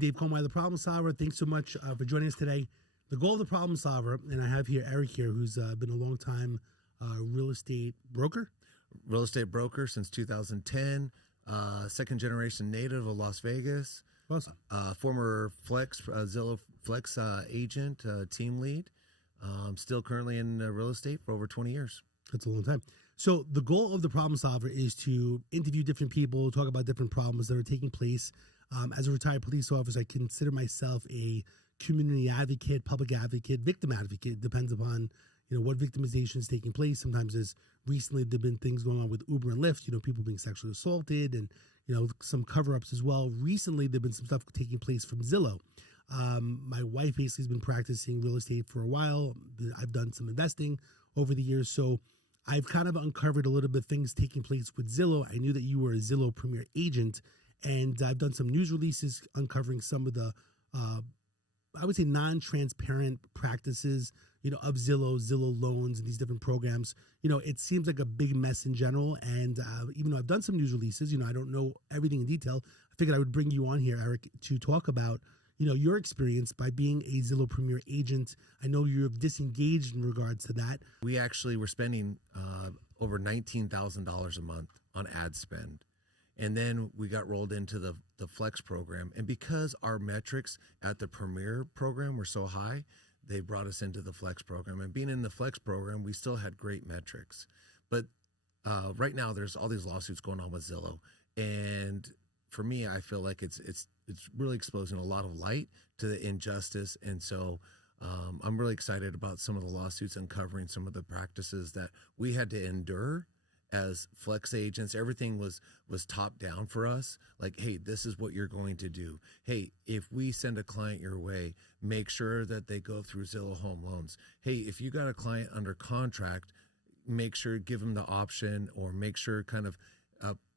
Dave Kohlmeier, the Problem Solver. Thanks so much for joining us today. The goal of the Problem Solver, and I have here Eric here, who's been a long time real estate broker. Real estate broker since 2010, second generation native of Las Vegas. Awesome. Former Zillow Flex agent, team lead. Still currently in real estate for over 20 years. That's a long time. So the goal of the Problem Solver is to interview different people, talk about different problems that are taking place. As a retired police officer, I consider myself a community advocate, public advocate, victim advocate. Depends upon what victimization is taking place. Sometimes there's recently there've been things going on with Uber and Lyft. People being sexually assaulted, and some cover-ups as well. Recently, there've been some stuff taking place from Zillow. My wife basically has been practicing real estate for a while. I've done some investing over the years, so I've kind of uncovered a little bit of things taking place with Zillow. I knew that you were a Zillow Premier Agent, and I've done some news releases uncovering some of the, I would say, non-transparent practices, of Zillow Loans and these different programs. It seems like a big mess in general. And even though I've done some news releases, I don't know everything in detail. I figured I would bring you on here, Eric, to talk about, your experience by being a Zillow Premier Agent. I know you're disengaged in regards to that. We actually were spending over $19,000 a month on ad spend. And then we got rolled into the Flex program. And because our metrics at the Premier program were so high, they brought us into the Flex program. And being in the Flex program, we still had great metrics. But right now, there's all these lawsuits going on with Zillow. And for me, I feel like it's really exposing a lot of light to the injustice. And so I'm really excited about some of the lawsuits uncovering some of the practices that we had to endure as Flex agents. Everything was top down for us. Like, hey, this is what you're going to do. Hey, if we send a client your way, make sure that they go through Zillow Home Loans. Hey, if you got a client under contract, make sure, give them the option, or make sure kind of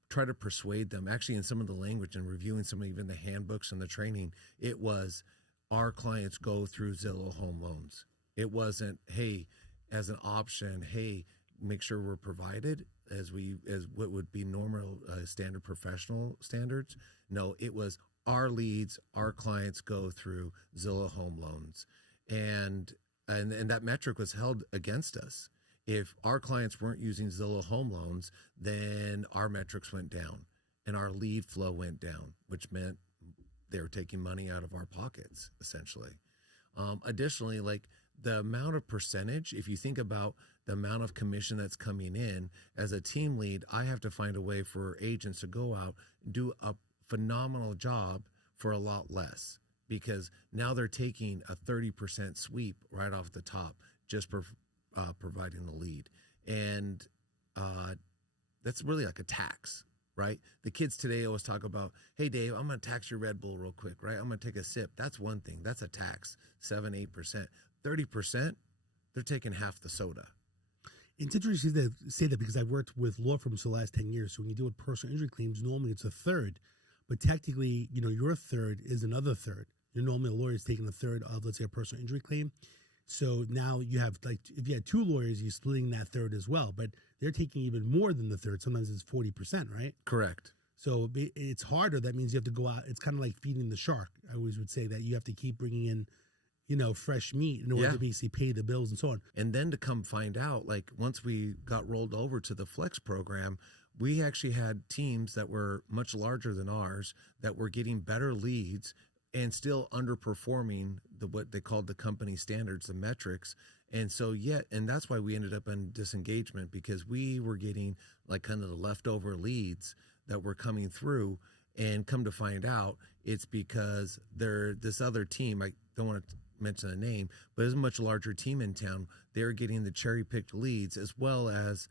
try to persuade them. Actually, in some of the language and reviewing some of even the handbooks and the training, it was our clients go through Zillow Home Loans. It wasn't, hey, as an option, hey, make sure we're provided as what would be normal standard professional standards. No, it was our leads, our clients go through Zillow Home Loans, and that metric was held against us. If our clients weren't using Zillow Home Loans, then our metrics went down and our lead flow went down, which meant they were taking money out of our pockets, essentially. Additionally, like the amount of percentage, if you think about the amount of commission that's coming in, as a team lead, I have to find a way for agents to go out and do a phenomenal job for a lot less, because now they're taking a 30% sweep right off the top just for providing the lead. And that's really like a tax, right? The kids today always talk about, hey, Dave, I'm going to tax your Red Bull real quick, right? I'm going to take a sip. That's one thing. That's a tax, 7-8%. 30%, they're taking half the soda. It's interesting to say that because I've worked with law firms for the last 10 years. So when you deal with personal injury claims, normally it's a third. But technically, your third is another third. Normally a lawyer is taking a third of, let's say, a personal injury claim. So now you have, like, if you had two lawyers, you're splitting that third as well. But they're taking even more than the third. Sometimes it's 40%, right? Correct. So it's harder. That means you have to go out. It's kind of like feeding the shark. I always would say that you have to keep bringing in, fresh meat in order to basically pay the bills and so on. And then to come find out, like, once we got rolled over to the Flex program, we actually had teams that were much larger than ours that were getting better leads and still underperforming what they called the company standards, the metrics. And so and that's why we ended up in disengagement, because we were getting like kind of the leftover leads that were coming through. And come to find out, it's because this other team, I don't want to mention a name, but it's a much larger team in town. They're getting the cherry picked leads, as well as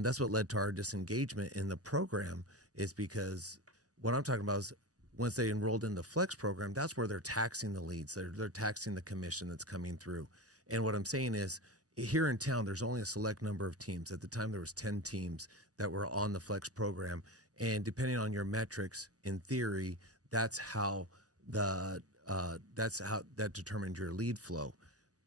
that's what led to our disengagement in the program, is because what I'm talking about is once they enrolled in the Flex program, that's where they're taxing the leads. They're taxing the commission that's coming through. And what I'm saying is, here in town, there's only a select number of teams. At the time, there was 10 teams that were on the Flex program. And depending on your metrics, in theory, that's how that determined your lead flow.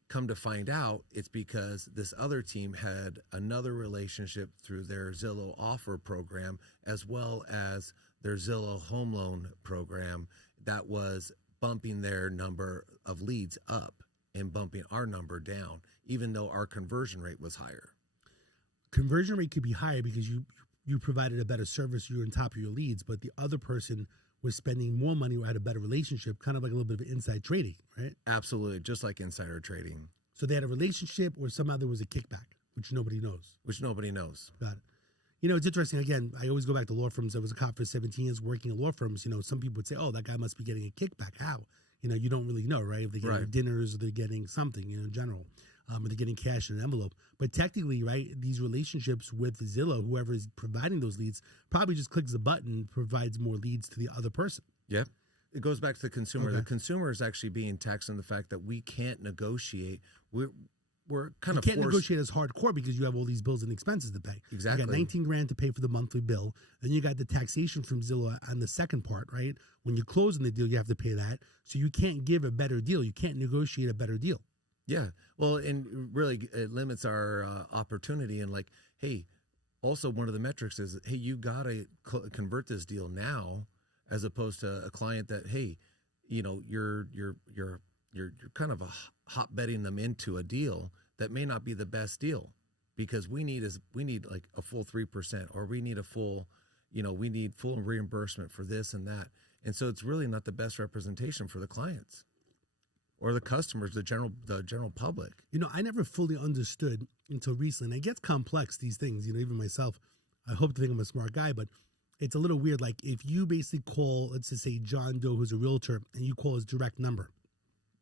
Come to find out, it's because this other team had another relationship through their Zillow offer program, as well as their Zillow home loan program, that was bumping their number of leads up and bumping our number down, even though our conversion rate was higher. Conversion rate could be higher because you provided a better service, you're on top of your leads, but the other person was spending more money or had a better relationship, kind of like a little bit of inside trading, right? Absolutely, just like insider trading. So they had a relationship, or somehow there was a kickback, which nobody knows. Got it. You know, it's interesting. Again, I always go back to law firms. I was a cop for 17 years working in law firms. You know, some people would say, oh, that guy must be getting a kickback. How? You know, you don't really know, right? If they're getting dinners or they're getting something, you know, in general, or they're getting cash in an envelope. But technically, right, these relationships with Zillow, whoever is providing those leads, probably just clicks the button, provides more leads to the other person. Yeah. It goes back to the consumer. Okay. The consumer is actually being taxed on the fact that we can't negotiate. We're kind of you can't forced. negotiate as hardcore because you have all these bills and expenses to pay. Exactly. You got 19 grand to pay for the monthly bill. Then you got the taxation from Zillow on the second part, right? When you close on the deal, you have to pay that. So you can't give a better deal. You can't negotiate a better deal. Yeah. Well, and really it limits our opportunity. And like, hey, also one of the metrics is, hey, you got to convert this deal now, as opposed to a client that, hey, you know, you're kind of hotbedding them into a deal that may not be the best deal, because we need like a full 3%, or we need a full, you know, we need full reimbursement for this and that. And so it's really not the best representation for the clients or the customers, the general public. You know, I never fully understood until recently, and it gets complex, these things, you know, even myself. I hope to think I'm a smart guy, but it's a little weird. Like if you basically call, let's just say John Doe, who's a realtor, and you call his direct number.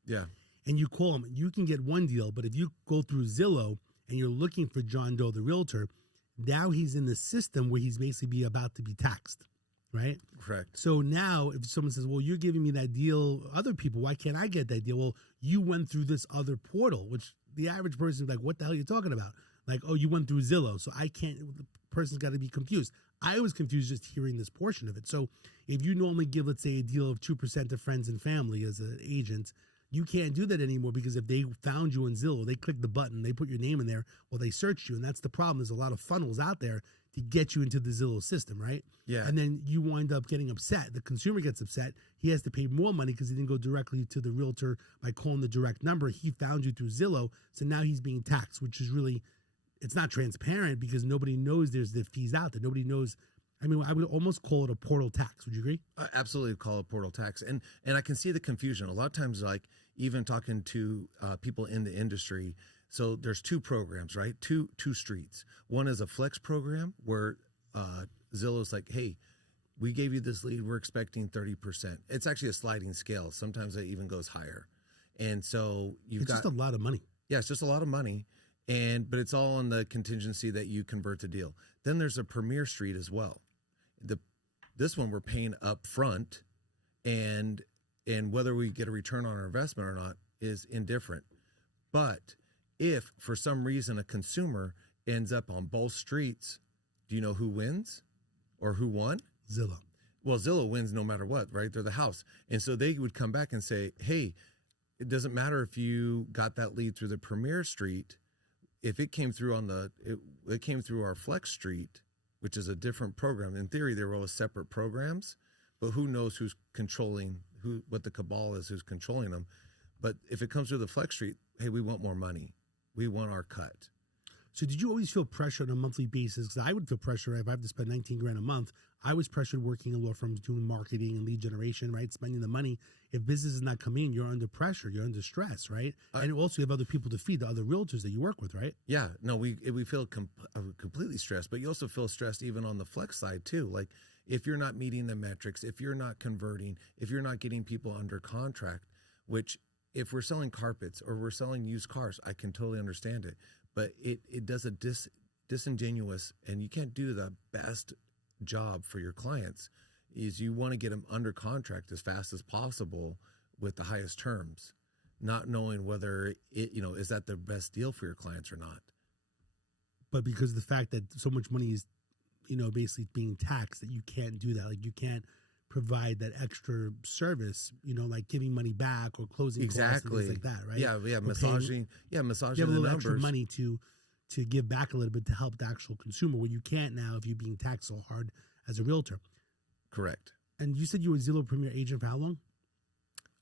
Yeah. And you call him, you can get one deal, but if you go through Zillow and you're looking for John Doe, the realtor, now he's in the system where he's basically about to be taxed, right? Correct. So now if someone says, well, you're giving me that deal, other people, why can't I get that deal? Well, you went through this other portal, which the average person is like, what the hell are you talking about? Like, oh, you went through Zillow, so I can't, the person's got to be confused. I was confused just hearing this portion of it. So if you normally give, let's say, a deal of 2% to friends and family as an agent, you can't do that anymore, because if they found you on Zillow, they click the button, they put your name in there, well, they searched you. And that's the problem. There's a lot of funnels out there to get you into the Zillow system, right? Yeah. And then you wind up getting upset. The consumer gets upset. He has to pay more money because he didn't go directly to the realtor by calling the direct number. He found you through Zillow. So now he's being taxed, which is really, it's not transparent because nobody knows there's the fees out there. Nobody knows. I mean, I would almost call it a portal tax. Would you agree? Absolutely call it portal tax. And I can see the confusion. A lot of times, like even talking to people in the industry, so there's two programs, right? Two streets. One is a flex program where Zillow's like, hey, we gave you this lead, we're expecting 30%. It's actually a sliding scale. Sometimes it even goes higher. And so It's just a lot of money. Yeah, it's just a lot of money. But it's all on the contingency that you convert the deal. Then there's a Premier Street as well. This one we're paying up front, and whether we get a return on our investment or not is indifferent. But if for some reason a consumer ends up on both streets, do you know who wins or who won? Zillow. Well, Zillow wins no matter what, right? They're the house. And so they would come back and say, hey, it doesn't matter if you got that lead through the Premier Street. If it came through it came through our Flex Street, which is a different program. In theory, they're all separate programs, but who knows who's controlling what the cabal is, who's controlling them. But if it comes through the Flex Street, hey, we want more money. We want our cut. So did you always feel pressure on a monthly basis? Because I would feel pressure if I have to spend 19 grand a month. I was pressured working in law firms, doing marketing and lead generation, right? Spending the money. If business is not coming in, you're under pressure. You're under stress, right? And also you have other people to feed, the other realtors that you work with, right? Yeah. No, we feel completely stressed, but you also feel stressed even on the flex side too. Like if you're not meeting the metrics, if you're not converting, if you're not getting people under contract, which if we're selling carpets or we're selling used cars, I can totally understand it. But it does a disingenuous, and you can't do the best job for your clients, is you want to get them under contract as fast as possible with the highest terms, not knowing whether is that the best deal for your clients or not. But because of the fact that so much money is, basically being taxed, that you can't do that. Like you can't provide that extra service, like giving money back or closing costs and things like that, right? Yeah, massaging you have a the little numbers. extra money to give back a little bit to help the actual consumer, where you can't now if you're being taxed so hard as a realtor. Correct. And you said you were a Zillow Premier agent for how long?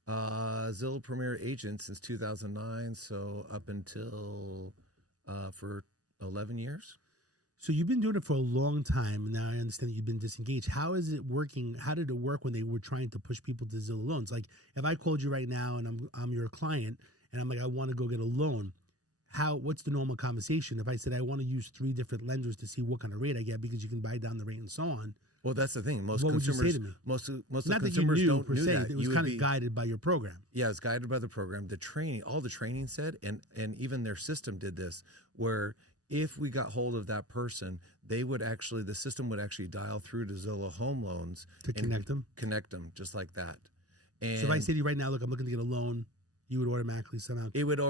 Zillow Premier Agent since 2009, so up until for 11 years. So you've been doing it for a long time. Now I understand that you've been disengaged. How is it working? How did it work when they were trying to push people to Zillow loans? Like if I called you right now and I'm your client and I'm like, I want to go get a loan. What's the normal conversation? If I said I want to use 3 different lenders to see what kind of rate I get because you can buy down the rate and so on. Well, that's the thing. Most what consumers, would you say to me? most of Not the that you consumers knew don't per do se. that. It was kind of guided by your program. Yeah, it's guided by the program. The training, all the training said, and even their system did this, where if we got hold of that person, the system would actually dial through to Zillow Home Loans To connect them? just like that. And So if I say to you right now, look, I'm looking to get a loan, you would automatically send out. it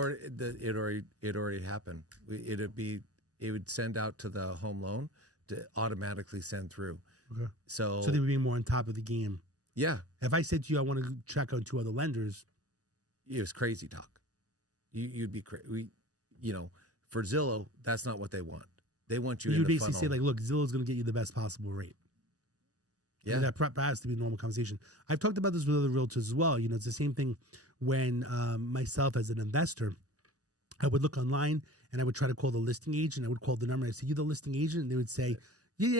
already happened. It would send out to the home loan to automatically send through. Okay. So they would be more on top of the game. yeah, If I said to you, I want to check out 2 other lenders. it was crazy talk. You'd be crazy. For Zillow, that's not what they want. They want you. You in the basically funnel. say like, look, Zillow's going to get you the best possible rate. Yeah. And that has to be a normal conversation. I've talked about this with other realtors as well. It's the same thing when myself as an investor, I would look online and I would try to call the listing agent. I would call the number. I'd say, you the listing agent? And they would say,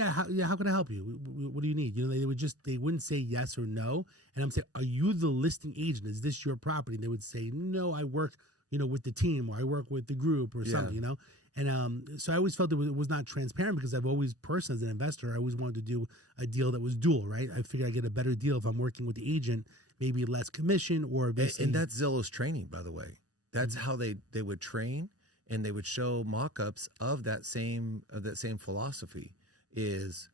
how can I help you? What do you need? They wouldn't say yes or no. And I'm saying, are you the listing agent? Is this your property? And they would say, no, I work, with the team, or I work with the group or something, And so I always felt it was not transparent, because I've always, personally as an investor, I always wanted to do a deal that was dual, right? I figured I'd get a better deal if I'm working with the agent, maybe less commission, or and that's Zillow's training, by the way. That's how they would train, and they would show mock-ups of that same philosophy. Is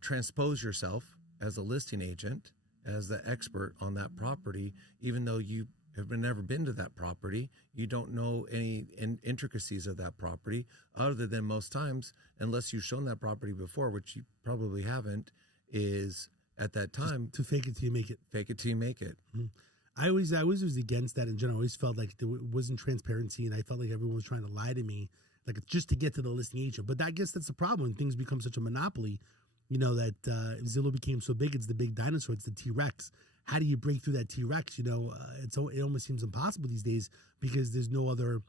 transpose yourself as a listing agent, as the expert on that property, even though you have never been to that property. You don't know any intricacies of that property, other than most times, unless you've shown that property before, which you probably haven't, is at that time to fake it till you make it. Fake it till you make it. Mm-hmm. I always was against that in general. I always felt like there wasn't transparency, and I felt like everyone was trying to lie to me, like just to get to the listing agent. But I guess that's the problem when things become such a monopoly. That Zillow became so big. It's the big dinosaur. It's the T-Rex. How do you break through that T-Rex? It almost seems impossible these days, because there's no other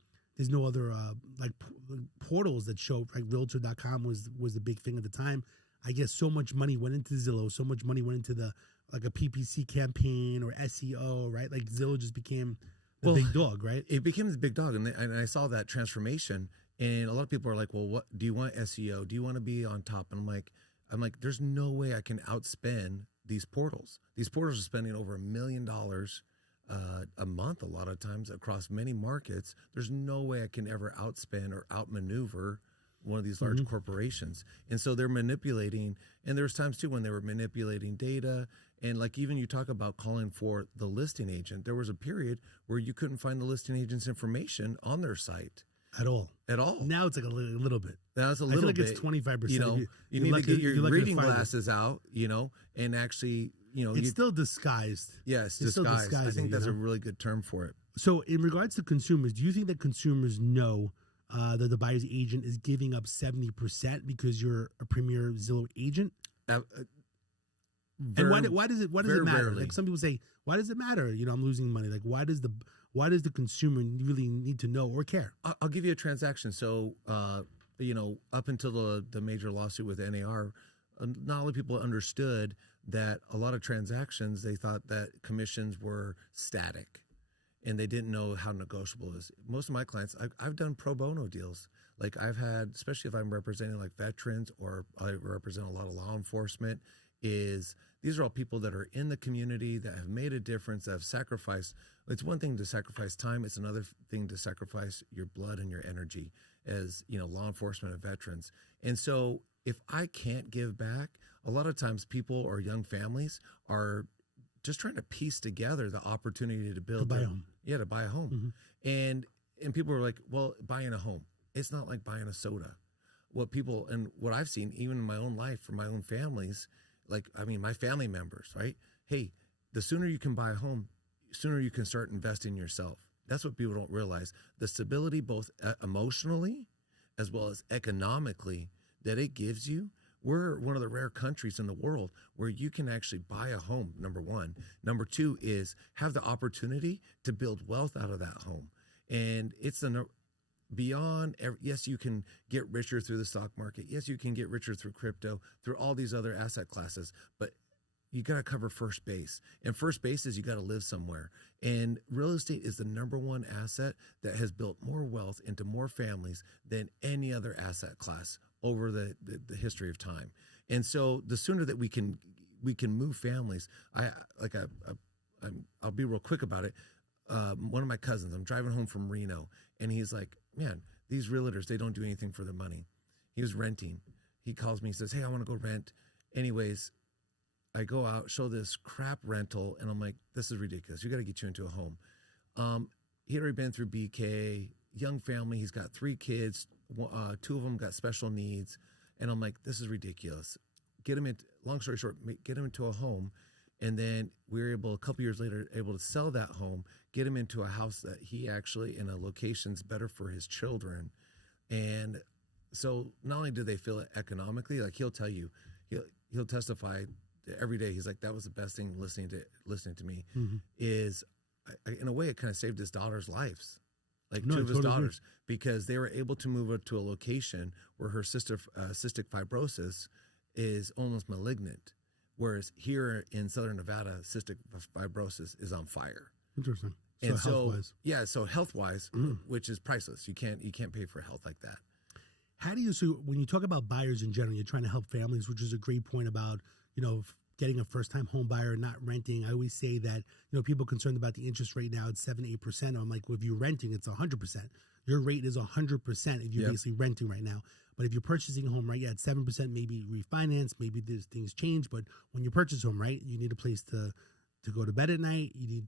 portals that show, like realtor.com was the big thing at the time. I guess so much money went into Zillow, so much money went into a PPC campaign or SEO, right? Like Zillow just became the big dog, right? It became the big dog, and I saw that transformation. And a lot of people are like, well, what do you want SEO? Do you want to be on top? And I'm like, there's no way I can outspend these portals. These portals are spending over $1 million a month, a lot of times, across many markets. There's no way I can ever outspend or outmaneuver one of these large corporations. And so they're manipulating. And there was times too when they were manipulating data. And like, even you talk about calling for the listing agent, there was a period where you couldn't find the listing agent's information on their site. At all. Now it's like a little bit. Now it's a little bit. I feel like it's 25%. You need to get your reading glasses out, and actually, it's still disguised. Yes, disguised. I think that's a really good term for it. So in regards to consumers, do you think that consumers know that the buyer's agent is giving up 70% because you're a Premier Zillow agent? And why does it matter? Rarely. Like some people say, why does it matter? I'm losing money. Like why does the consumer really need to know or care? I'll give you a transaction. So, up until the major lawsuit with NAR, not only people understood that a lot of transactions, they thought that commissions were static, and they didn't know how negotiable it is. Most of my clients, I've done pro bono deals. Like I've had, especially if I'm representing like veterans, or I represent a lot of law enforcement, these are all people that are in the community, that have made a difference, that have sacrificed. It's one thing to sacrifice time. It's another thing to sacrifice your blood and your energy as, law enforcement and veterans. And so if I can't give back, a lot of times people or young families are just trying to piece together the opportunity to build to buy a home. Yeah, to buy a home. And people are like, well, buying a home, it's not like buying a soda. What I've seen, even in my own life, for my own families, my family members, right? Hey, the sooner you can buy a home, sooner you can start investing in yourself. That's what people don't realize. The stability, both emotionally as well as economically, that it gives you we're one of the rare countries in the world where you can actually buy a home, number one. Number two is have the opportunity to build wealth out of that home. And it's yes, you can get richer through the stock market. Yes, you can get richer through crypto, through all these other asset classes, but you got to cover first base. And first base is you got to live somewhere. And real estate is the number one asset that has built more wealth into more families than any other asset class over the history of time. And so the sooner that we can move families, I'll be real quick about it. One of my cousins, I'm driving home from Reno, and he's like, man, these realtors, they don't do anything for their money. He was renting. He calls me, he says, hey, I want to go rent. Anyways, I go out, show this crap rental, and I'm like, this is ridiculous. You got to get you into a home. He had already been through BK, young family. He's got 3 kids. 2 of them got special needs. And I'm like, this is ridiculous. Get him in, long story short, get him into a home. And then we were able, a couple years later, able to sell that home, get him into a house that he actually, in a location's better for his children. And so not only do they feel it economically, like he'll tell you, he'll testify every day. He's like, that was the best thing listening to me. Is in a way it kind of saved his daughter's lives, like 2 of his daughters, because they were able to move her to a location where her cystic fibrosis is almost malignant, whereas here in Southern Nevada, cystic fibrosis is on fire. Interesting. And so health-wise. Yeah, so health-wise, which is priceless. You can't pay for health like that. How do you, so when you talk about buyers in general, you're trying to help families, which is a great point about, getting a first-time home buyer, not renting. I always say that, people concerned about the interest rate now, it's 7-8%. I'm like, well, if you're renting, it's 100%. Your rate is 100% if you're basically renting right now. But if you're purchasing a home, right, at 7%, maybe refinance, maybe there's things change. But when you purchase a home, right, you need a place to go to bed at night. You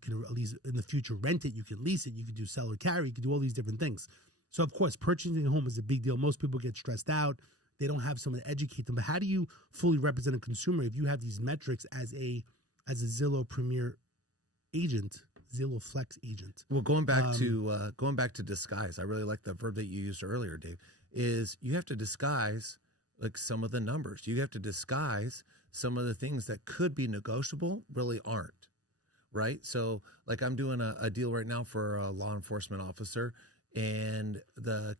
can at least in the future rent it. You can lease it. You can do sell or carry. You can do all these different things. So, of course, purchasing a home is a big deal. Most people get stressed out. They don't have someone to educate them. But how do you fully represent a consumer if you have these metrics as a Zillow Premier agent, Zillow Flex agent? Well, going back to disguise, I really like the verb that you used earlier, Dave. Is you have to disguise like some of the numbers. You have to disguise some of the things that could be negotiable really aren't, right? So, like I'm doing a deal right now for a law enforcement officer. And the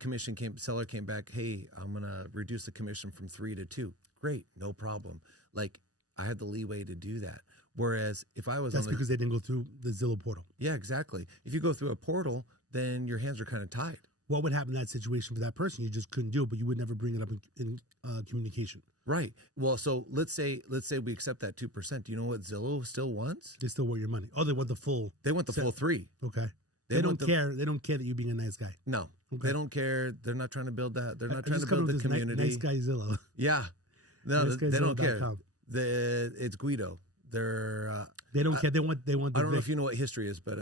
seller came back, hey, I'm going to reduce the commission from 3 to 2. Great, no problem. Like I had the leeway to do that. Whereas if I was because they didn't go through the Zillow portal. Yeah, exactly. If you go through a portal, then your hands are kind of tied. What would happen in that situation for that person? You just couldn't do it, but you would never bring it up in communication. Right. Well, so let's say we accept that 2%. Do you know what Zillow still wants? They still want your money. Oh, they want the full. They want the full 3. Okay. They don't care. They don't care that you being a nice guy. No, okay. They don't care. They're not trying to build that. They're not trying to build the community. Nice guy Zillow. Yeah. No, they don't care. .com. It's Guido. They don't care. They want. I don't know if you know what history is, but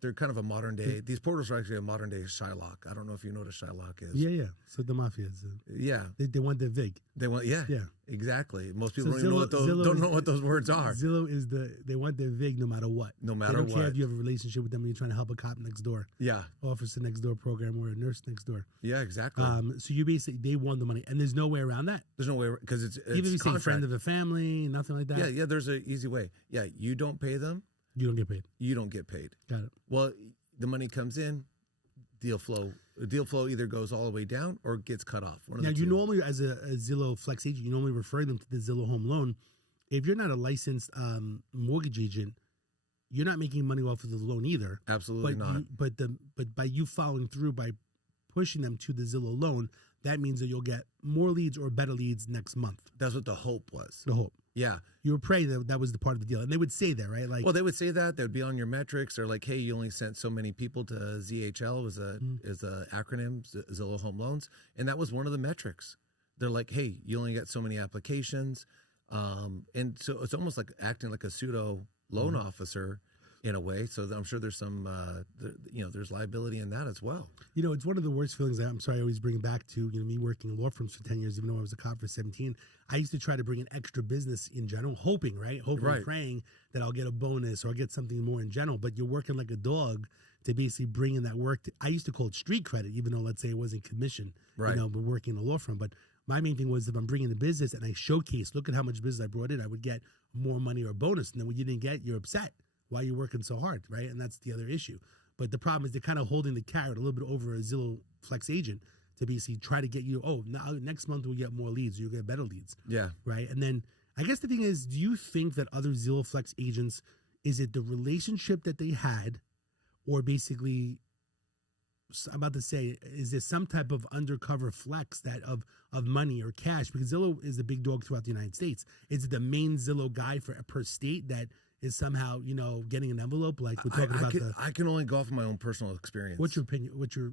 they're kind of a modern day. These portals are actually a modern day Shylock. I don't know if you know what a Shylock is. Yeah. So the mafia is. Yeah. They want the vig. They want. Yeah. Exactly. Most people So don't know what those words are. Zillow is they want their vig no matter what. No matter what. They don't care what. if you have a relationship with them and you're trying to help a cop next door. Yeah. Officer next door program or a nurse next door. Yeah, exactly. So you basically they won the money and there's no way around that. There's no way because it's even if you say contract. friend of the family, nothing like that. Yeah. There's an easy way. Yeah, you don't pay them. You don't get paid. You don't get paid. Got it. Well, the money comes in, deal flow either goes all the way down or gets cut off. Now, you normally, as a Zillow Flex agent, you normally refer them to the Zillow Home Loan. If you're not a licensed mortgage agent, you're not making money off of the loan either. Absolutely not. But by you following through, by pushing them to the Zillow loan, that means that you'll get more leads or better leads next month. That's what the hope was. The hope. Yeah. You were praying that was the part of the deal. And they would say that, right? Like, well, they would say that. They would be on your metrics. They're like, hey, you only sent so many people to ZHL is a acronym, Zillow Home Loans. And that was one of the metrics. They're like, hey, you only get so many applications. And so it's almost like acting like a pseudo loan officer in a way. So I'm sure there's some, there's liability in that as well. It's one of the worst feelings that I'm sorry I always bring it back to, me working in law firms for 10 years, even though I was a cop for 17. I used to try to bring in extra business in general, hoping, and praying that I'll get a bonus or I'll get something more in general. But you're working like a dog to basically bring in that work. I used to call it street credit, even though, let's say, it wasn't commission, but working in a law firm. But my main thing was if I'm bringing the business and I showcase, look at how much business I brought in, I would get more money or bonus. And then when you didn't get, you're upset. Why are you working so hard, right? And that's the other issue. But the problem is they're kind of holding the carrot a little bit over a Zillow Flex agent to basically try to get you, now next month we'll get more leads, or you'll get better leads. Yeah. Right. And then I guess the thing is, do you think that other Zillow Flex agents, is it the relationship that they had, or basically, I'm about to say, is there some type of undercover flex that of money or cash? Because Zillow is the big dog throughout the United States. Is it the main Zillow guy per state that is somehow, getting an envelope? Like we're talking about I can only go off of my own personal experience. What's your opinion? What's your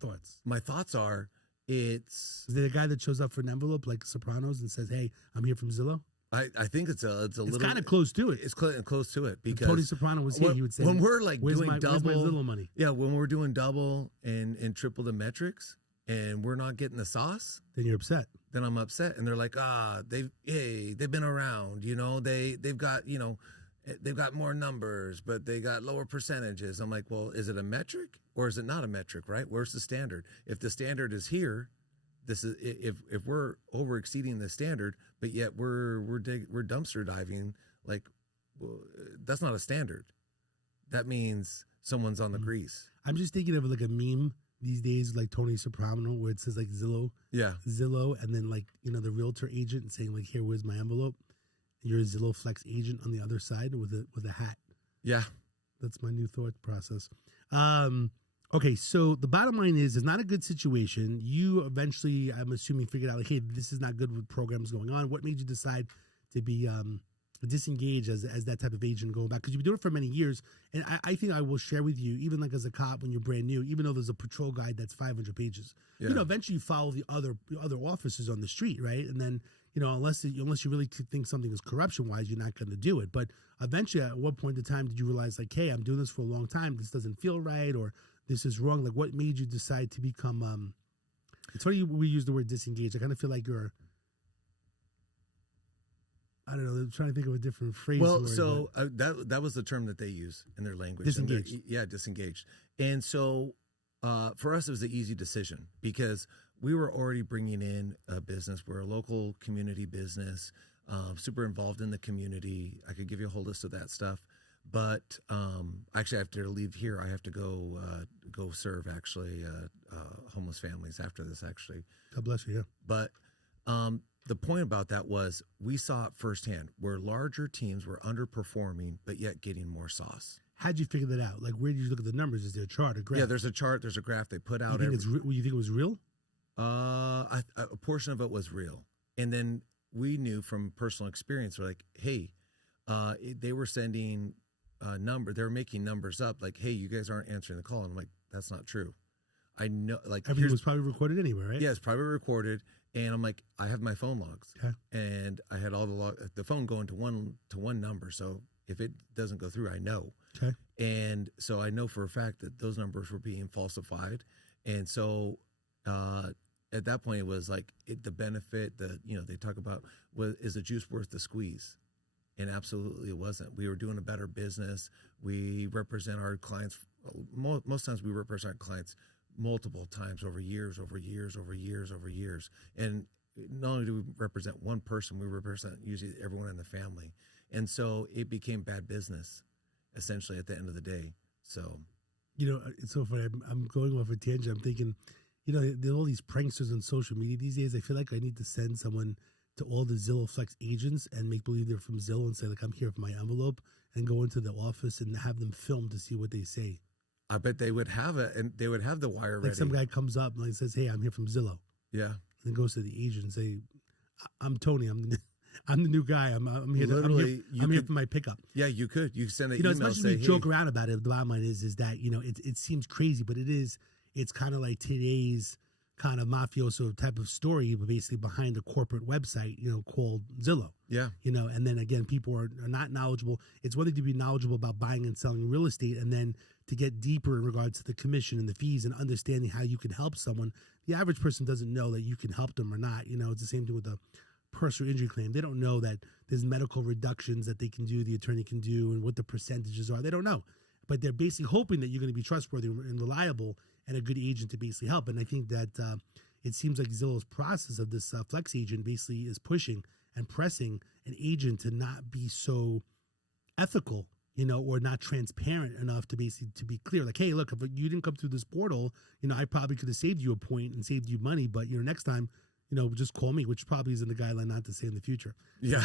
thoughts? My thoughts are, is there a guy that shows up for an envelope like Sopranos and says, "Hey, I'm here from Zillow"? I think it's little kind of close to it. It's close to it because if Tony Soprano was here, he would say, when we're like where's doing double, where's my Zillow money? Yeah, when we're doing double and triple the metrics, and we're not getting the sauce, then you're upset. Then I'm upset, and they're like, they've been around, they've got they've got more numbers, but they got lower percentages. I'm like, well, is it a metric or is it not a metric? Right? Where's the standard? If the standard is here. This is if we're over exceeding the standard, but yet we're dumpster diving. Like, well, that's not a standard. That means someone's on the grease. I'm just thinking of like a meme these days, like Tony Soprano, where it says like Zillow, and then like the realtor agent saying like, "Here, where's my envelope?" You're a Zillow Flex agent on the other side with a hat. Yeah, that's my new thought process. Okay, so the bottom line is, it's not a good situation. You eventually, I'm assuming, figured out like, hey, this is not good with programs going on. What made you decide to be disengaged as that type of agent going back? Because you've been doing it for many years, and I think I will share with you, even like as a cop when you're brand new, even though there's a patrol guide that's 500 pages, eventually you follow the other officers on the street, right? And then unless you really think something is corruption wise, you're not going to do it. But eventually, at what point in time did you realize like, hey, I'm doing this for a long time, this doesn't feel right, or this is wrong? Like, what made you decide to become? It's funny we use the word disengaged. I kind of feel like you're. I don't know. I'm trying to think of a different phrase. Well, so that was the term that they use in their language. Disengaged. Disengaged. And so for us, it was an easy decision because we were already bringing in a business. We're a local community business, super involved in the community. I could give you a whole list of that stuff. But actually, after I leave here, I have to go serve homeless families after this. Actually, God bless you. Yeah. But the point about that was we saw it firsthand where larger teams were underperforming, but yet getting more sauce. How'd you figure that out? Like, where did you look at the numbers? Is there a chart, a graph? Yeah, there's a chart. There's a graph they put out. You think it was real? A portion of it was real, and then we knew from personal experience. We're like, hey, they were sending. They were making numbers up like, hey, you guys aren't answering the call. And I'm like, that's not true. I know, like, everything was probably recorded anyway, right? Yeah, it's probably recorded. And I'm like, I have my phone logs, okay. And I had all the phone going to one number. So if it doesn't go through, I know. Okay. And so I know for a fact that those numbers were being falsified. And so at that point, it was like the benefit that they talk about is the juice worth the squeeze. And absolutely it wasn't. We were doing a better business. We represent our clients. Most times we represent our clients multiple times over years. And not only do we represent one person, we represent usually everyone in the family. And so it became bad business, essentially, at the end of the day. So, it's so funny. I'm going off a tangent. I'm thinking, there are all these pranksters on social media these days. I feel like I need to send someone to all the Zillow Flex agents and make believe they're from Zillow and say, like, I'm here for my envelope, and go into the office and have them film to see what they say. I bet they would have it, and they would have the wire ready. Like some guy comes up and says, hey, I'm here from Zillow. Yeah. And goes to the agent and say, I'm Tony. I'm the new guy. I'm here. I'm here for my pickup. Yeah, you could. You send an email. As much as we joke around about it, the bottom line is that it seems crazy, but it's kind of like today's kind of mafioso type of story, but basically behind a corporate website, called Zillow. Yeah. And then again, people are not knowledgeable. It's one thing to be knowledgeable about buying and selling real estate, and then to get deeper in regards to the commission and the fees and understanding how you can help someone. The average person doesn't know that you can help them or not. It's the same thing with a personal injury claim. They don't know that there's medical reductions that they can do, the attorney can do, and what the percentages are. They don't know. But they're basically hoping that you're going to be trustworthy and reliable and a good agent to basically help. And I think that it seems like Zillow's process of this flex agent basically is pushing and pressing an agent to not be so ethical, or not transparent enough to basically to be clear. Like, hey, look, if you didn't come through this portal, I probably could have saved you a point and saved you money, but next time, just call me, which probably isn't the guideline not to say in the future. Yeah.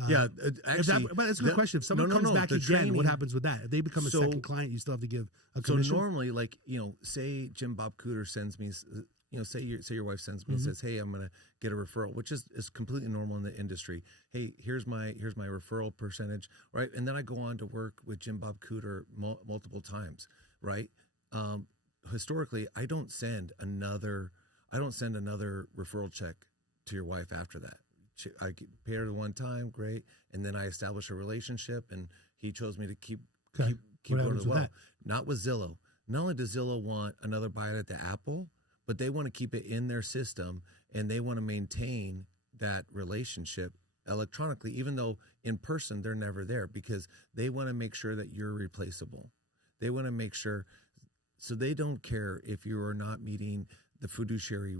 Actually, but that's a good question. If someone comes back again, training, what happens with that? If they become a second client, you still have to give a commission? So normally, like, say Jim Bob Cooter sends me, say your wife sends me and says, hey, I'm going to get a referral, which is completely normal in the industry. Hey, here's my referral percentage, right? And then I go on to work with Jim Bob Cooter multiple times, right? Historically, I don't send another referral check to your wife after that. I pay her the one time, great, and then I establish a relationship, and he chose me to keep going as well. Not with Zillow. Not only does Zillow want another bite at the apple, but they want to keep it in their system, and they want to maintain that relationship electronically, even though in person they're never there, because they want to make sure that you're replaceable. They want to make sure, so they don't care if you are not meeting the fiduciary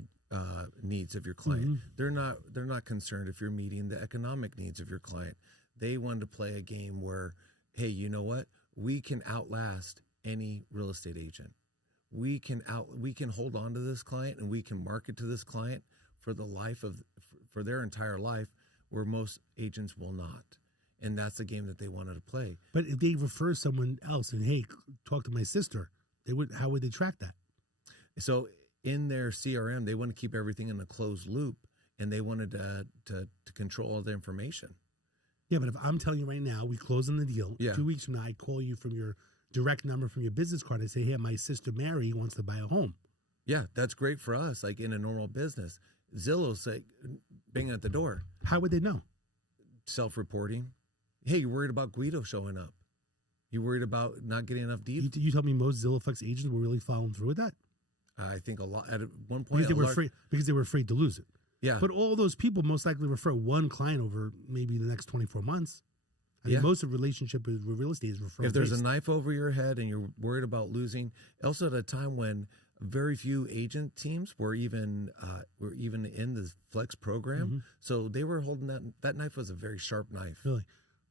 needs of your client. They're not concerned if you're meeting the economic needs of your client. They want to play a game where, hey, you know what? We can outlast any real estate agent. We can hold on to this client, and we can market to this client for their entire life, where most agents will not. And that's the game that they wanted to play. But if they refer someone else and, hey, talk to my sister, how would they track that? So in their CRM, they want to keep everything in a closed loop, and they wanted to control all the information. Yeah, but if I'm telling you right now, we close on the deal. Yeah. 2 weeks from now, I call you from your direct number from your business card. I say, hey, my sister Mary wants to buy a home. Yeah, that's great for us, like in a normal business. Zillow's like banging at the door. How would they know? Self-reporting. Hey, you're worried about Guido showing up. You worried about not getting enough deals? You tell me most Zillow Flex agents were really following through with that? I think a lot. At one point, because they were afraid to lose it. Yeah. But all those people most likely refer one client over maybe the next 24 months. I mean, most of the relationship with real estate is referral. If there's a knife over your head and you're worried about losing, also at a time when very few agent teams were even in the Flex program, so they were holding that knife was a very sharp knife. Really.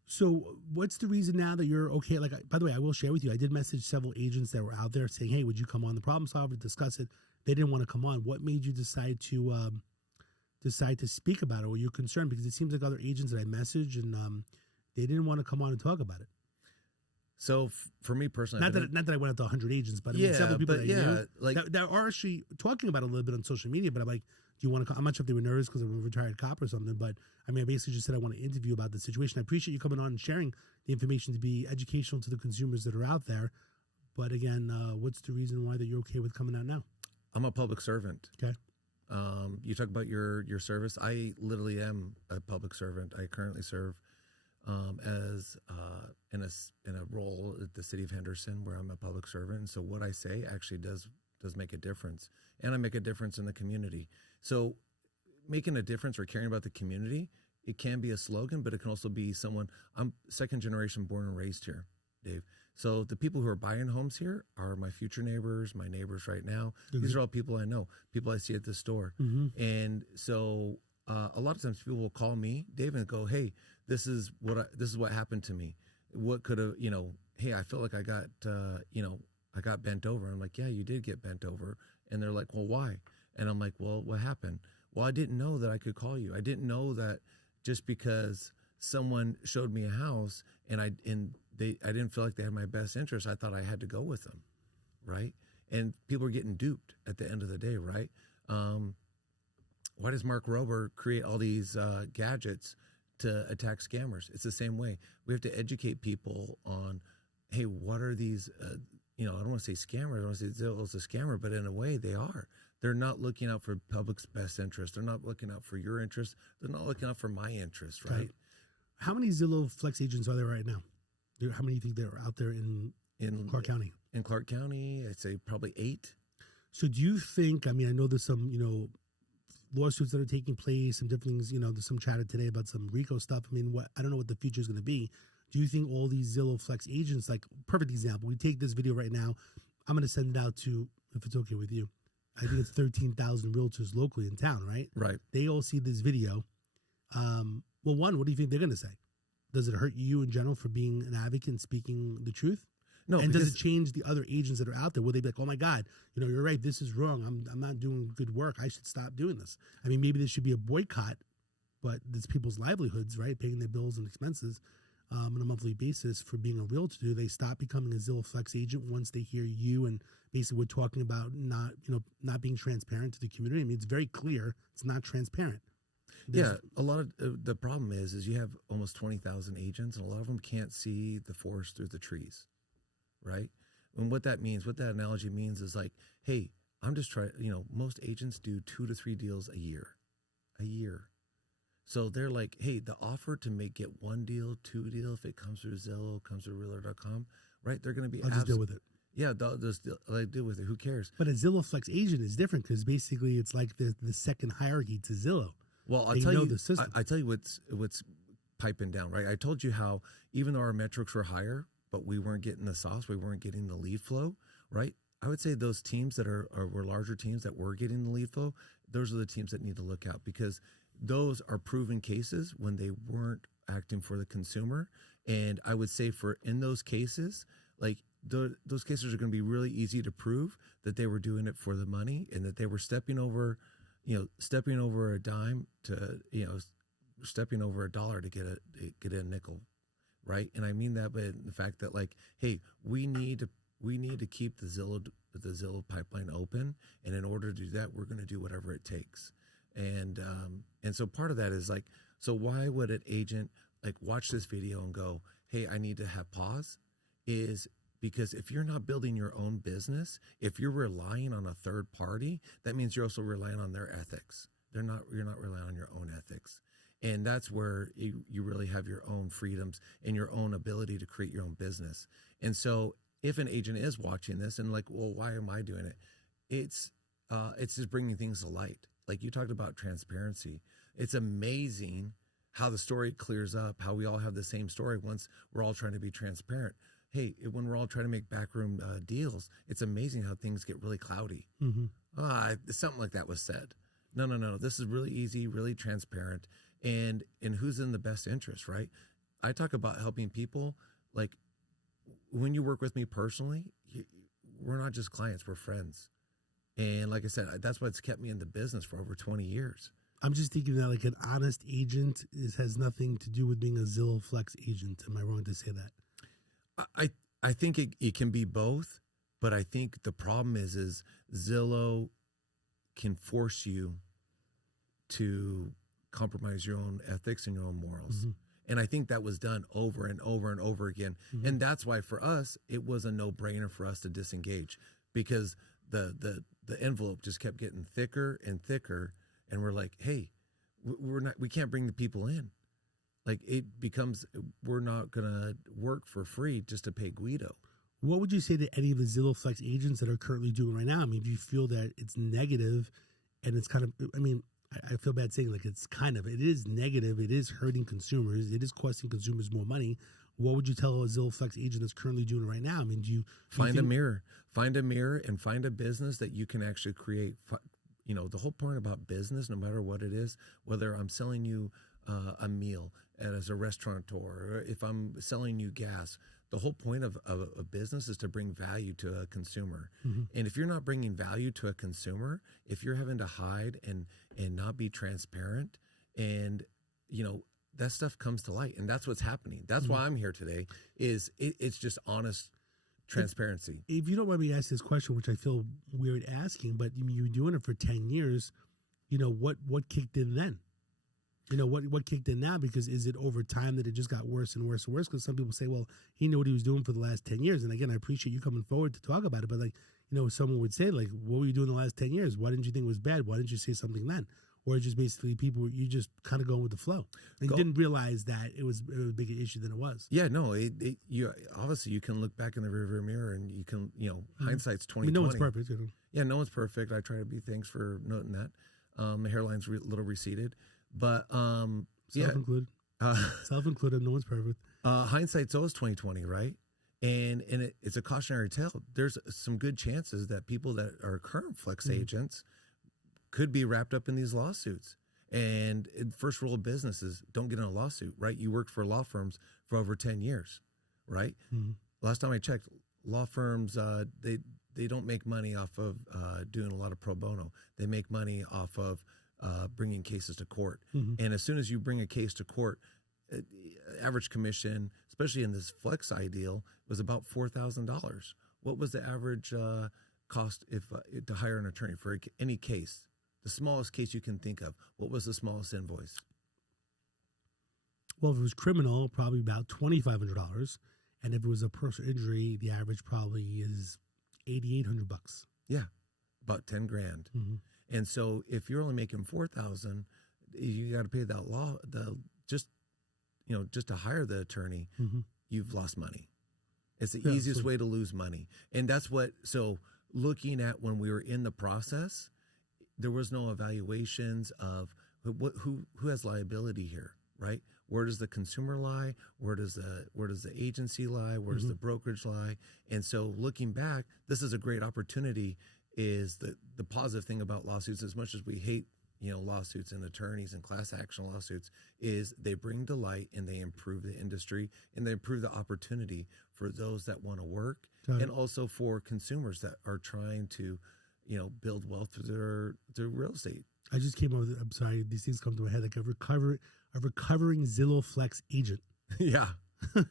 So what's the reason now that you're okay? Like, by the way, I will share with you, I did message several agents that were out there saying, hey, would you come on the Problem Solver to discuss it? They didn't want to come on. What made you decide to speak about it? Were you concerned? Because it seems like other agents that I messaged and they didn't want to come on and talk about it. So for me personally, not that I went out to 100 agents, but I mean, several people that I knew that are actually talking about it a little bit on social media. But I'm like, do you want to? I'm not sure if they were nervous because I'm a retired cop or something. But I mean, I basically just said I want to interview about the situation. I appreciate you coming on and sharing the information to be educational to the consumers that are out there. But again, what's the reason why that you're okay with coming out now? I'm a public servant. Okay. You talk about your service. I literally am a public servant. I currently serve as in a role at the city of Henderson, where I'm a public servant. And so what I say actually does make a difference, and I make a difference in the community. So making a difference or caring about the community, it can be a slogan, but it can also be someone. I'm second generation born and raised here, Dave. So the people who are buying homes here are my future neighbors, my neighbors right now. These are all people I know, people I see at the store. And so a lot of times people will call me, Dave, and go, hey, this is what happened to me. What could have, hey, I feel like I got bent over. I'm like, yeah, you did get bent over. And they're like, well, why? And I'm like, well, what happened? Well, I didn't know that I could call you. I didn't know that just because someone showed me a house and I didn't feel like they had my best interest, I thought I had to go with them, right? And people are getting duped at the end of the day, right? Why does Mark Rober create all these gadgets to attack scammers? It's the same way. We have to educate people on, hey, what are these, I don't want to say scammers, I don't want to say Zillow's a scammer, but in a way they are. They're not looking out for public's best interest. They're not looking out for your interest. They're not looking out for my interest, right? How many Zillow Flex agents are there right now? How many do you think there are out there in Clark County? In Clark County, I'd say probably 8. So do you think, I mean, I know there's some, lawsuits that are taking place, some different things, there's some chatter today about some RICO stuff. I mean, I don't know what the future is going to be. Do you think all these Zillow Flex agents, like perfect example, we take this video right now, I'm going to send it out to, if it's okay with you, I think it's 13,000 realtors locally in town, right? Right. They all see this video. Well, one, what do you think they're going to say? Does it hurt you in general for being an advocate and speaking the truth? No, and does it change the other agents that are out there? Will they be like, oh my God, you're right, this is wrong. I'm not doing good work. I should stop doing this. I mean, maybe there should be a boycott, but it's people's livelihoods, right? Paying their bills and expenses on a monthly basis for being a realtor. Do they stop becoming a Zillow Flex agent once they hear you and basically we're talking about not being transparent to the community? I mean, it's very clear it's not transparent. A lot of the problem is you have almost 20,000 agents, and a lot of them can't see the forest through the trees, right? And what that analogy means is like, hey, I'm just trying. Most agents do 2 to 3 deals a year. So they're like, hey, the offer to get 1 deal, 2 deals, if it comes through Zillow, comes through Realtor.com, right? They're going to be. I'll just deal with it. Yeah, they'll just deal with it. Who cares? But a Zillow Flex agent is different because basically it's like the second hierarchy to Zillow. Well, I'll tell you the system. I tell you what's piping down, right? I told you how even though our metrics were higher, but we weren't getting the sauce, we weren't getting the lead flow, right? I would say those teams that were larger teams that were getting the lead flow, those are the teams that need to look out because those are proven cases when they weren't acting for the consumer. And I would say in those cases, like those cases are going to be really easy to prove that they were doing it for the money and that they were stepping over a dime to, stepping over a dollar to get a nickel, right? And I mean that by the fact that like, hey, we need to keep the Zillow pipeline open, and in order to do that, we're going to do whatever it takes. And so part of that is like, so why would an agent like watch this video and go, hey, I need to have pause? Is because if you're not building your own business, if you're relying on a third party, that means you're also relying on their ethics. You're not relying on your own ethics. And that's where you really have your own freedoms and your own ability to create your own business. And so if an agent is watching this and like, well, why am I doing it? It's just bringing things to light. Like you talked about transparency. It's amazing how the story clears up, how we all have the same story once we're all trying to be transparent. Hey, when we're all trying to make backroom deals, it's amazing how things get really cloudy. Mm-hmm. Something like that was said. No. This is really easy, really transparent, and who's in the best interest, right? I talk about helping people. Like when you work with me personally, we're not just clients, we're friends. And like I said, that's what's kept me in the business for over 20 years. I'm just thinking that like an honest agent has nothing to do with being a Zillow Flex agent. Am I wrong to say that? I think it can be both, but I think the problem is Zillow can force you to compromise your own ethics and your own morals. Mm-hmm. And I think that was done over and over and over again. Mm-hmm. And that's why for us, it was a no-brainer for us to disengage because the envelope just kept getting thicker and thicker. And we're like, hey, we can't bring the people in. Like it becomes, we're not going to work for free just to pay Guido. What would you say to any of the Zillow Flex agents that are currently doing right now? I mean, do you feel that it's negative and it's kind of, I mean, I feel bad saying like it is negative. It is hurting consumers. It is costing consumers more money. What would you tell a Zillow Flex agent that's currently doing it right now? I mean, find a mirror and find a business that you can actually create. The whole point about business, no matter what it is, whether I'm selling you a meal as a restaurateur, or if I'm selling you gas, the whole point of a business is to bring value to a consumer. Mm-hmm. And if you're not bringing value to a consumer, if you're having to hide and not be transparent, and that stuff comes to light, and that's what's happening. That's mm-hmm. why I'm here today. It's just honest transparency. If you don't mind me asking this question, which I feel weird asking, but you were doing it for 10 years, what kicked in then? What kicked in now? Because is it over time that it just got worse and worse and worse? Because some people say, well, he knew what he was doing for the last 10 years. And again, I appreciate you coming forward to talk about it. But someone would say, like, what were you doing the last 10 years? Why didn't you think it was bad? Why didn't you say something then? Or just basically you just kind of going with the flow and you didn't realize that it was a bigger issue than it was. Yeah, no, you obviously you can look back in the rearview mirror and you can, mm-hmm. hindsight's 20/20. I mean, no one's perfect. Yeah, no one's perfect. I try to be. Thanks for noting that. The hairline's a little receded, but self-included. Self-included. No one's perfect. Hindsight's always 20/20, right? And it's a cautionary tale. There's some good chances that people that are current flex agents could be wrapped up in these lawsuits. And first rule of business is don't get in a lawsuit, right? You worked for law firms for over 10 years, right? Last time I checked, law firms, they don't make money off of doing a lot of pro bono. They make money off of bringing cases to court. And as soon as you bring a case to court, average commission, especially in this flex ideal, was about $4,000. What was the average cost to hire an attorney for any case? The smallest case you can think of. What was the smallest invoice? Well, if it was criminal, probably about $2,500, and if it was a personal injury, the average probably is $8,800. Yeah, about 10 grand. And so if you're only making 4,000, you got to pay that just to hire the attorney. You've lost money. It's the easiest way to lose money, and that's what. So looking at when we were in the process, there was no evaluations of who has liability here, right? Where does the consumer lie? Where does the agency lie? Where does the brokerage lie? And so looking back, this is a great opportunity. Is the positive thing about lawsuits, as much as we hate lawsuits and attorneys and class action lawsuits, is they bring to light and they improve the industry and they improve the opportunity for those that want to work and also for consumers that are trying to build wealth through their real estate. I just came up with, I'm sorry, these things come to my head, like a recovering Zillow Flex agent. Yeah. Which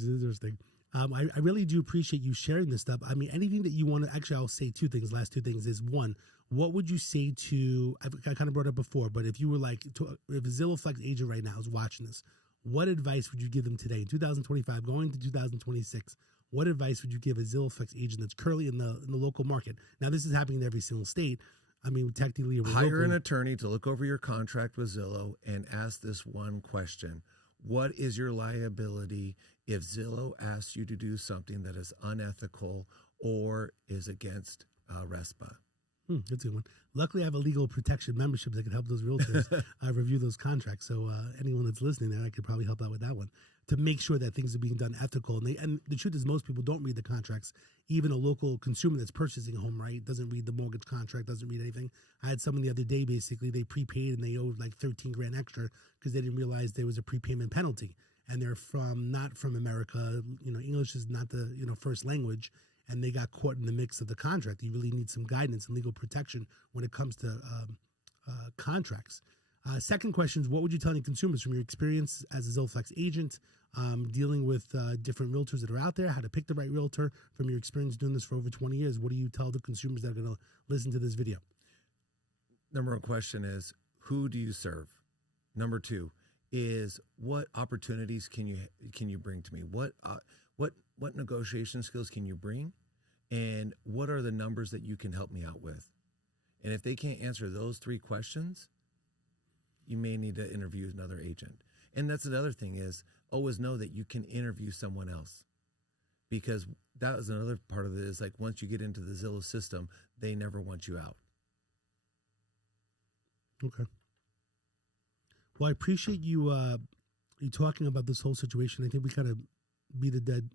is interesting. I really do appreciate you sharing this stuff. I mean, anything that you want to, actually, I'll say last two things is, one, what would you say to, I kind of brought it up before, but if you were if a Zillow Flex agent right now is watching this, what advice would you give them today in 2025, going to 2026? What advice would you give a Zillow Flex agent that's currently in the local market? Now, this is happening in every single state. I mean, technically, hire an attorney to look over your contract with Zillow and ask this one question: what is your liability if Zillow asks you to do something that is unethical or is against RESPA? That's a good one. Luckily, I have a legal protection membership that can help those realtors review those contracts. So anyone that's listening there, I could probably help out with that one to make sure that things are being done ethical. And the truth is, most people don't read the contracts. Even a local consumer that's purchasing a home, right, doesn't read the mortgage contract, doesn't read anything. I had someone the other day, basically, they prepaid and they owed like 13 grand extra because they didn't realize there was a prepayment penalty. And they're not from America. English is not the first language. And they got caught in the mix of the contract. You really need some guidance and legal protection when it comes to contracts. Second question is, what would you tell any consumers from your experience as a Zillow Flex agent, dealing with different realtors that are out there, how to pick the right realtor, from your experience doing this for over 20 years? What do you tell the consumers that are going to listen to this video? Number one question is, who do you serve? Number two is, what opportunities can you bring to me? What negotiation skills can you bring? And what are the numbers that you can help me out with? And if they can't answer those three questions, you may need to interview another agent. And that's another thing is, always know that you can interview someone else. Because that is another part of it, is like, once you get into the Zillow system, they never want you out. Okay. Well, I appreciate you talking about this whole situation. I think we kind of beat a dead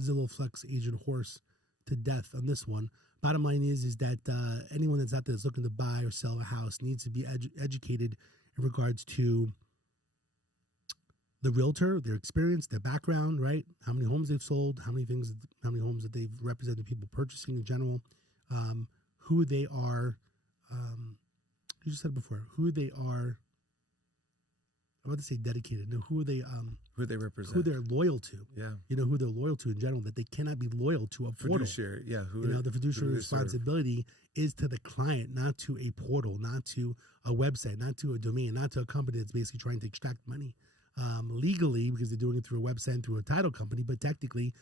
Zillow Flex agent horse to death on this one. Bottom line is that anyone that's out there that's looking to buy or sell a house needs to be educated in regards to the realtor, their experience, their background, right? How many homes they've sold, how many homes that they've represented people purchasing in general, who they are. You just said before, who they are. I'm about to say dedicated. No, who they represent, who they're loyal to. Yeah, who they're loyal to in general. That they cannot be loyal to a portal. Fiduciary, yeah. The fiduciary responsibility is to the client, not to a portal, not to a website, not to a domain, not to a company that's basically trying to extract money legally, because they're doing it through a website and through a title company. But technically,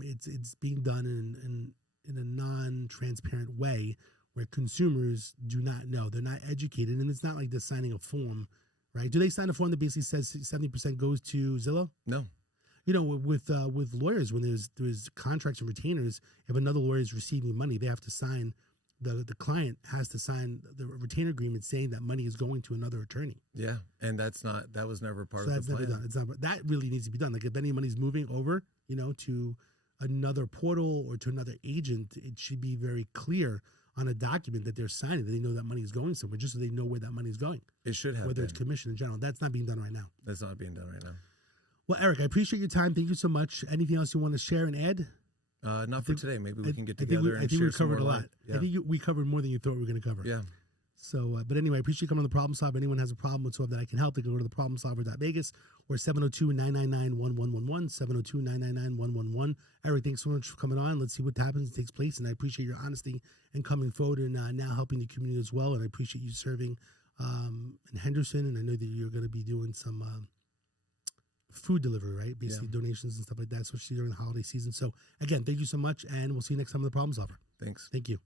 it's being done in a non-transparent way where consumers do not know. They're not educated, and it's not like they're signing a form. Right? Do they sign a form that basically says 70% goes to Zillow? No. With lawyers, when there's contracts and retainers, if another lawyer is receiving money, they have to sign the client has to sign the retainer agreement saying that money is going to another attorney. Yeah, and that was never part of that's the plan. never done. It's not, that really needs to be done. Like if any money's moving over, to another portal or to another agent, it should be very clear on a document that they're signing that they know that money is going somewhere, just so they know where that money is going. It should have whether been. it's commission in general. That's not being done right now. That's not being done right now. Well, Eric, I appreciate your time. Thank you so much. Anything else you want to share and add? Not for today. Maybe we can get I think together and share we some covered more a lot. light. Yeah. I think we covered more than you thought we were going to cover. Yeah. So, but anyway, I appreciate you coming on the Problem Solver. If anyone has a problem whatsoever that I can help, they can go to theproblemsolver.vegas or 702-999-1111, 702-999-1111. Eric, thanks so much for coming on. Let's see what happens and takes place. And I appreciate your honesty and coming forward and now helping the community as well. And I appreciate you serving in Henderson. And I know that you're going to be doing some food delivery, right? Basically donations and stuff like that, especially during the holiday season. So again, thank you so much. And we'll see you next time on the Problem Solver. Thanks. Thank you.